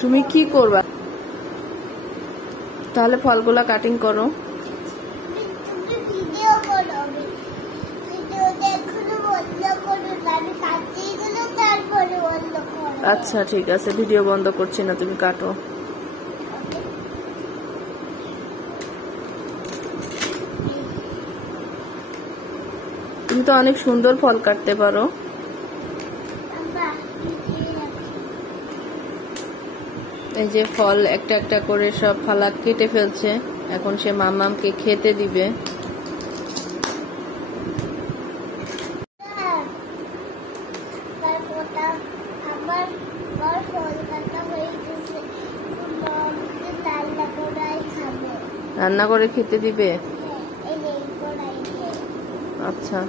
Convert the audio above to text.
তুমি কি করবা? তাহলে ফলগুলা কাটিং করো। আচ্ছা ঠিক আছে, ভিডিও বন্ধ করছি না, তুমি কাটো। তুমি তো অনেক সুন্দর ফল কাটতে পারো। এই যে ফল একটা একটা করে সব ফালাক কেটে ফেলছে, এখন সে মাম্মামকে খেতে দিবে। রান্না করে খেতে দিবে? আচ্ছা।